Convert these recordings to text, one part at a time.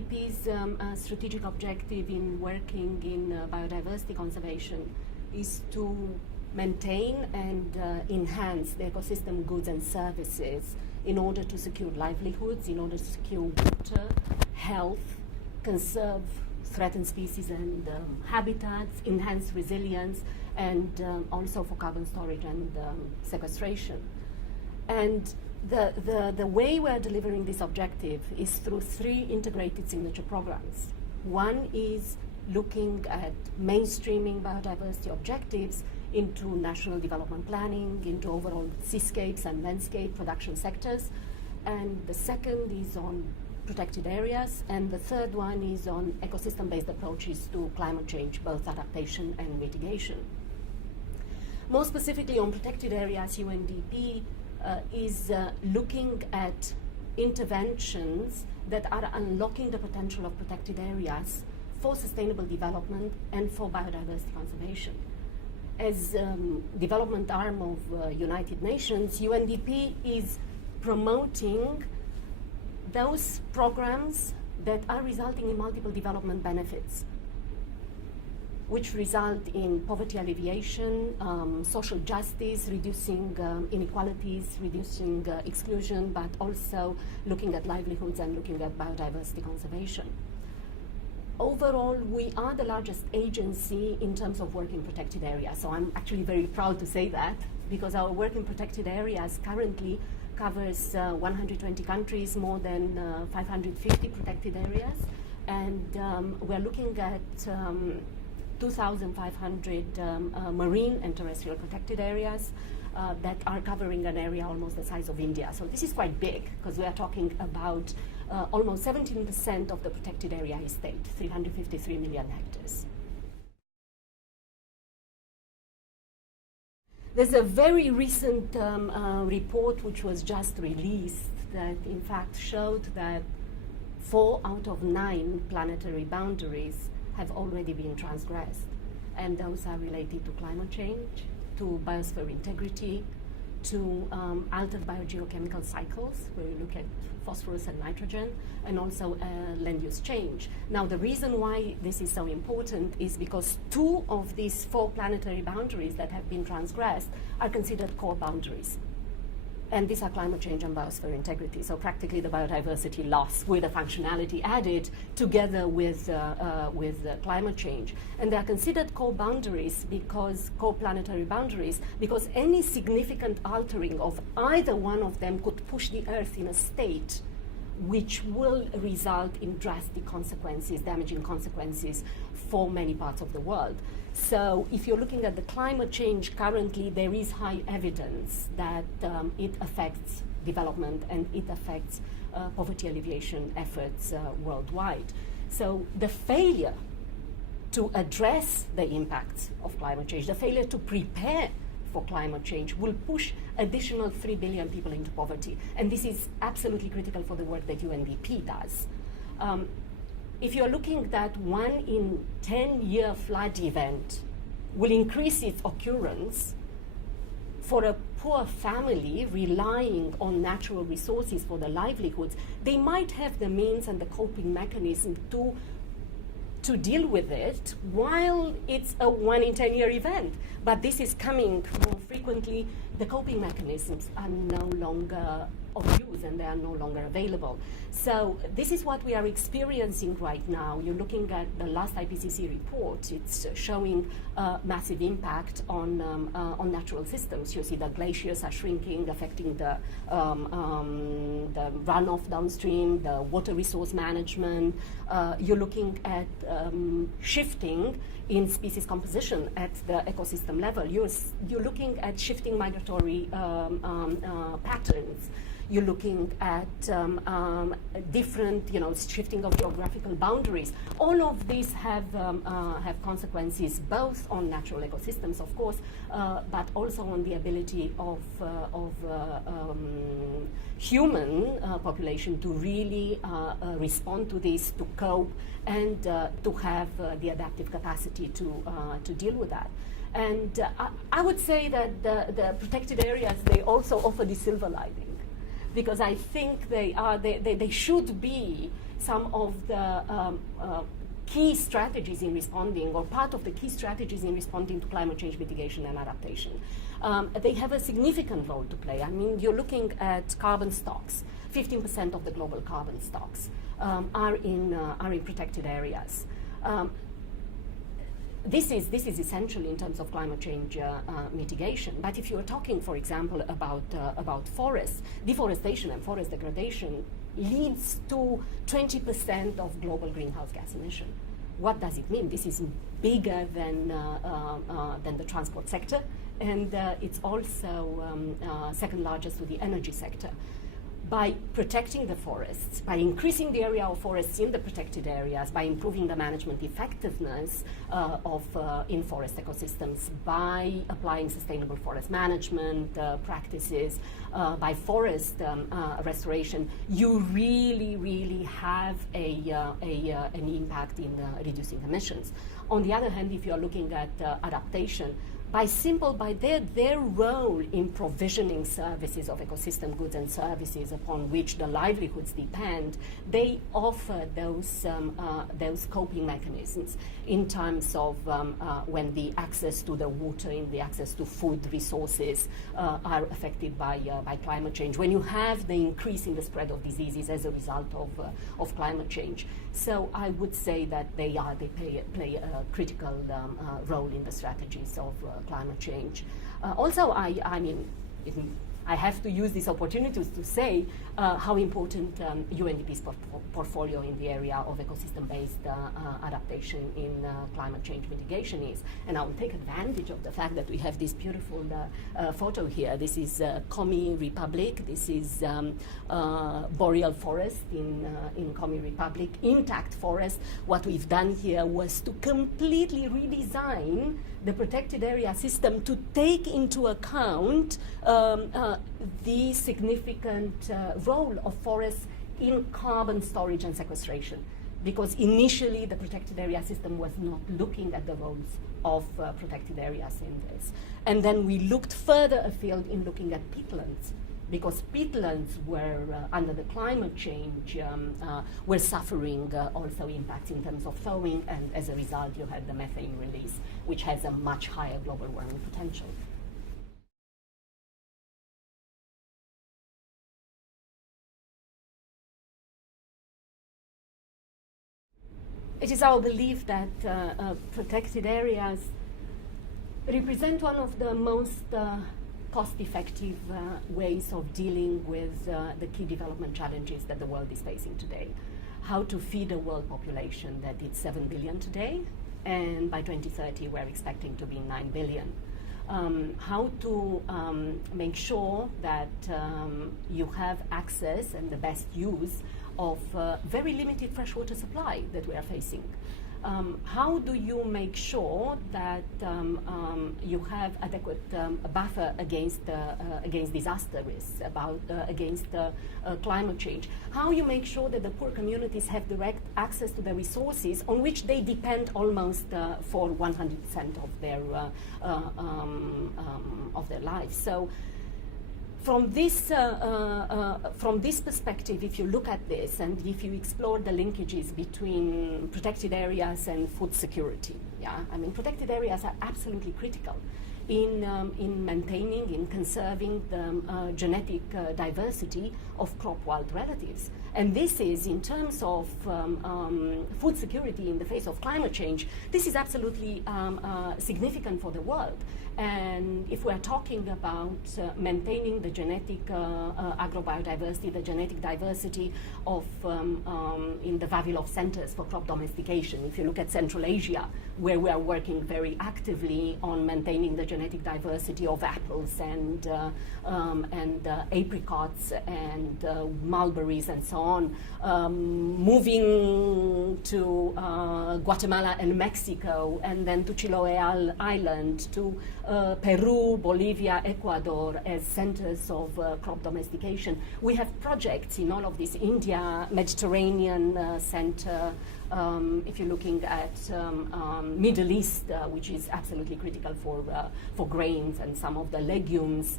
UNDP's strategic objective in working in biodiversity conservation is to maintain and enhance the ecosystem goods and services in order to secure livelihoods, in order to secure water, health, conserve threatened species and habitats, enhance resilience, and also for carbon storage and sequestration. And the way we're delivering this objective is through 3 integrated signature programs. One is looking at mainstreaming biodiversity objectives into national development planning, into overall seascapes and landscape production sectors. And the second is on protected areas. And the third one is on ecosystem-based approaches to climate change, both adaptation and mitigation. More specifically on protected areas, UNDP is looking at interventions that are unlocking the potential of protected areas for sustainable development and for biodiversity conservation. As development arm of United Nations, UNDP is promoting those programs that are resulting in multiple development benefits, which result in poverty alleviation, social justice, reducing inequalities, reducing exclusion, but also looking at livelihoods and looking at biodiversity conservation. Overall, we are the largest agency in terms of work in protected areas. So I'm actually very proud to say that, because our work in protected areas currently covers 120 countries, more than 550 protected areas. And we're looking at 2,500 marine and terrestrial protected areas that are covering an area almost the size of India. So this is quite big, because we are talking about almost 17% of the protected area estate, 353 million hectares. There's a very recent report which was just released that in fact showed that 4 out of 9 planetary boundaries have already been transgressed. And those are related to climate change, to biosphere integrity, to altered biogeochemical cycles, where you look at phosphorus and nitrogen, and also land use change. Now, the reason why this is so important is because 2 of these 4 planetary boundaries that have been transgressed are considered core boundaries. And these are climate change and biosphere integrity. So practically the biodiversity loss with the functionality added together with climate change. And they are considered core boundaries because, core planetary boundaries, because any significant altering of either one of them could push the Earth in a state which will result in drastic consequences, damaging consequences for many parts of the world. So if you're looking at the climate change currently, there is high evidence that it affects development and it affects poverty alleviation efforts worldwide. So the failure to address the impacts of climate change, the failure to prepare for climate change will push additional 3 billion people into poverty. And this is absolutely critical for the work that UNDP does. If you're looking at 1 in 10-year flood event will increase its occurrence for a poor family relying on natural resources for their livelihoods, they might have the means and the coping mechanism to deal with it while it's a 1 in 10-year event. But this is coming more frequently. The coping mechanisms are no longer of use and they are no longer available. So this is what we are experiencing right now. You're looking at the last IPCC report. It's showing massive impact on natural systems. You see the glaciers are shrinking, affecting the runoff downstream, the water resource management. You're looking at shifting in species composition at the ecosystem level. You're looking at shifting migratory patterns. You're looking at different, shifting of geographical boundaries. All of these have consequences both on natural ecosystems, of course, but also on the ability of human population to really respond to this, to cope, and to have the adaptive capacity to deal with that. And I would say that the protected areas, they also offer the silver lining, because I think they should be some of the key strategies in responding, or part of the key strategies in responding to climate change mitigation and adaptation. They have a significant role to play. I mean, you're looking at carbon stocks. 15% of the global carbon stocks are in protected areas. This is essential in terms of climate change mitigation. But if you are talking, for example, about forests, deforestation and forest degradation leads to 20% of global greenhouse gas emission. What does it mean? This is bigger than the transport sector, and it's also second largest to the energy sector. By protecting the forests, by increasing the area of forests in the protected areas, by improving the management effectiveness in forest ecosystems, by applying sustainable forest management practices, by forest restoration, you really have an impact in reducing emissions. On the other hand, if you are looking at adaptation, by their role in provisioning services of ecosystem goods and services upon which the livelihoods depend, they offer those coping mechanisms in terms of when the access to the water and the access to food resources are affected by climate change, when you have the increase in the spread of diseases as a result of climate change. So I would say that they play a critical role in the strategies of climate change. Also, I have to use this opportunity to say how important UNDP's portfolio in the area of ecosystem-based adaptation in climate change mitigation is. And I will take advantage of the fact that we have this beautiful photo here. This is Komi Republic. This is boreal forest in Komi Republic, intact forest. What we've done here was to completely redesign the protected area system to take into account the significant role of forests in carbon storage and sequestration. Because initially the protected area system was not looking at the roles of protected areas in this. And then we looked further afield in looking at peatlands, because peatlands were, under the climate change, were suffering also impacts in terms of thawing, and as a result you had the methane release, which has a much higher global warming potential. It is our belief that protected areas represent one of the most cost-effective ways of dealing with the key development challenges that the world is facing today. How to feed a world population that is 7 billion today, and by 2030 we're expecting to be 9 billion. How to make sure that you have access and the best use of very limited freshwater supply that we are facing. How do you make sure that you have adequate buffer against disaster risks, against climate change? How you make sure that the poor communities have direct access to the resources on which they depend almost for 100% of their lives. So, from this perspective, if you look at this and if you explore the linkages between protected areas and food security, protected areas are absolutely critical in maintaining, in conserving the genetic diversity of crop wild relatives. And this is, in terms of food security in the face of climate change, this is absolutely significant for the world. And if we're talking about maintaining the genetic agrobiodiversity, the genetic diversity of in the Vavilov centers for crop domestication, if you look at Central Asia, where we are working very actively on maintaining the genetic diversity of apples and apricots and mulberries and so on, moving to Guatemala and Mexico, and then to Chiloé Island, to Peru, Bolivia, Ecuador as centers of crop domestication. We have projects in all of this. India, Mediterranean center. If you're looking at Middle East, which is absolutely critical for grains and some of the legumes.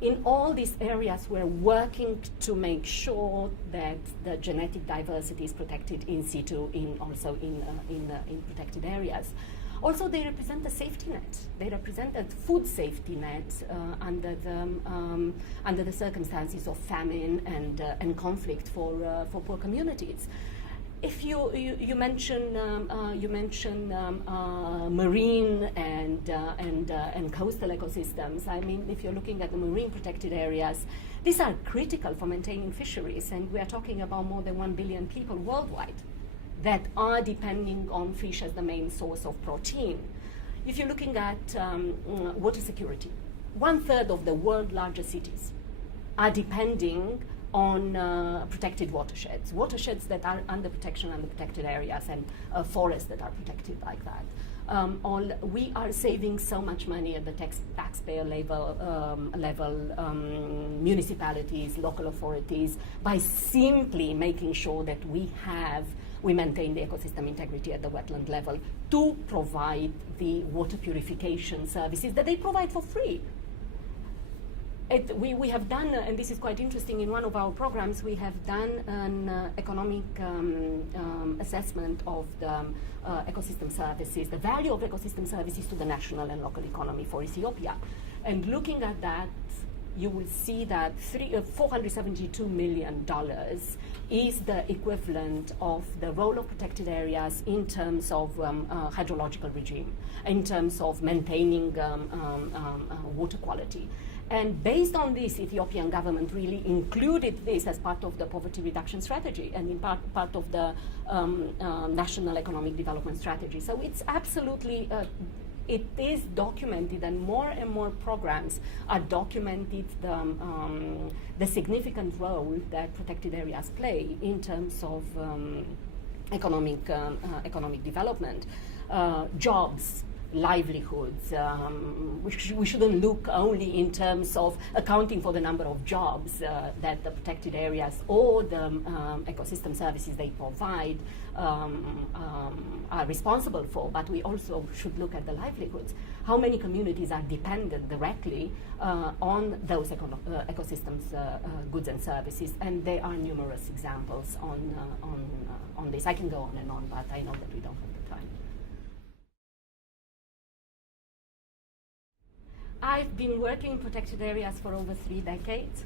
in all these areas, we're working to make sure that the genetic diversity is protected in situ, also in protected areas. Also, they represent a safety net. They represent a food safety net under the circumstances of famine and conflict for poor communities. If you mention marine and coastal ecosystems, I mean, if you're looking at the marine protected areas, these are critical for maintaining fisheries, and we are talking about more than 1 billion people worldwide that are depending on fish as the main source of protein. If you're looking at water security, 1/3 of the world's largest cities are depending on protected watersheds that are under protection under protected areas, and forests that are protected like that. We are saving so much money at the taxpayer level, municipalities, local authorities, by simply making sure that we maintain the ecosystem integrity at the wetland level to provide the water purification services that they provide for free. We have done, and this is quite interesting, in one of our programs, we have done an economic assessment of the ecosystem services, the value of ecosystem services to the national and local economy for Ethiopia. And looking at that, you will see that $472 million is the equivalent of the role of protected areas in terms of hydrological regime, in terms of maintaining water quality. And based on this, Ethiopian government really included this as part of the poverty reduction strategy and in part of the national economic development strategy. So it's absolutely, it is documented, and more programs are documented the significant role that protected areas play in terms of economic development, jobs, livelihoods. We shouldn't look only in terms of accounting for the number of jobs that the protected areas or the ecosystem services they provide are responsible for, but we also should look at the livelihoods. How many communities are dependent directly on those ecosystems, goods and services? And there are numerous examples on this. I can go on and on, but I know that we don't have the time. I've been working in protected areas for over 3 decades.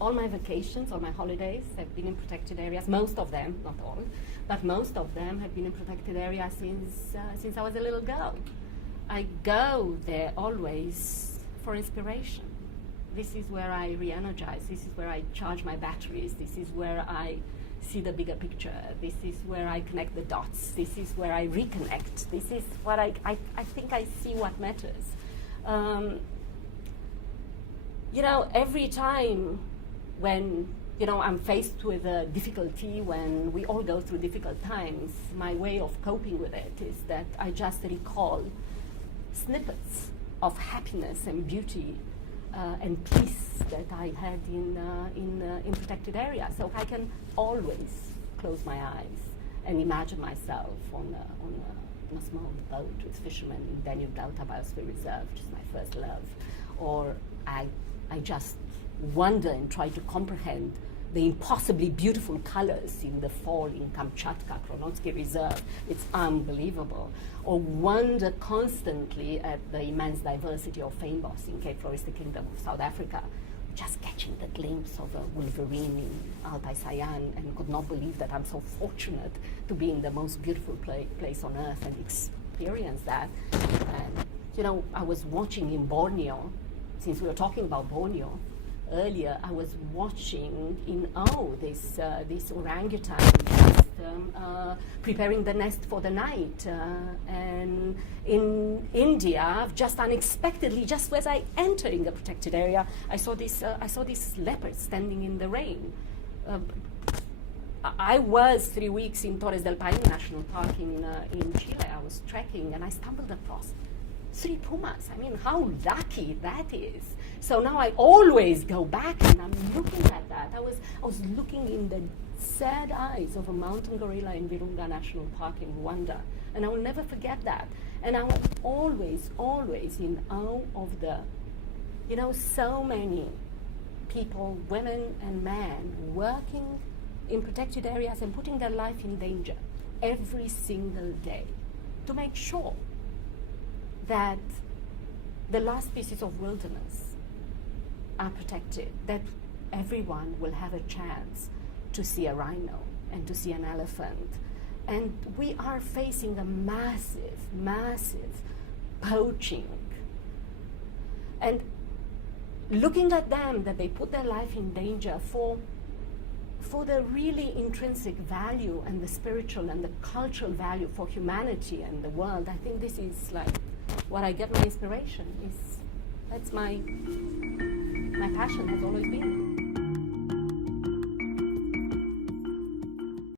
All my vacations, all my holidays have been in protected areas. Most of them, not all, but most of them have been in protected areas since I was a little girl. I go there always for inspiration. This is where I re-energize. This is where I charge my batteries. This is where I see the bigger picture. This is where I connect the dots. This is where I reconnect. This is what I think I see what matters. Every time when I'm faced with a difficulty, when we all go through difficult times, my way of coping with it is that I just recall snippets of happiness and beauty and peace that I had in protected areas. So I can always close my eyes and imagine myself on a small boat with fishermen in Danube Delta Biosphere Reserve, which is my first love. Or I just wonder and try to comprehend the impossibly beautiful colors in the fall in Kamchatka, Kronotsky Reserve. It's unbelievable. Or wonder constantly at the immense diversity of fynbos in Cape Floristic Kingdom of South Africa, just catching the glimpse of a wolverine in Altai Sayan, and could not believe that I'm so fortunate to be in the most beautiful place on earth and experience that. And, I was watching in Borneo, since we were talking about Borneo earlier, I was watching in this orangutan just preparing the nest for the night. And in India, just unexpectedly, just as I entering a protected area, I saw this leopard standing in the rain. I was 3 weeks in Torres del Paine National Park in Chile. I was trekking and I stumbled across 3 pumas. I mean, how lucky that is. So now I always go back and I'm looking at that. I was looking in the sad eyes of a mountain gorilla in Virunga National Park in Rwanda. And I will never forget that. And I was always in awe of the You know, so many people, women and men, working in protected areas and putting their life in danger every single day to make sure that the last pieces of wilderness are protected, that everyone will have a chance to see a rhino and to see an elephant. And we are facing a massive, massive poaching. And looking at them, that they put their life in danger for the really intrinsic value and the spiritual and the cultural value for humanity and the world, I think this is like what I get my inspiration is. That's my passion has always been.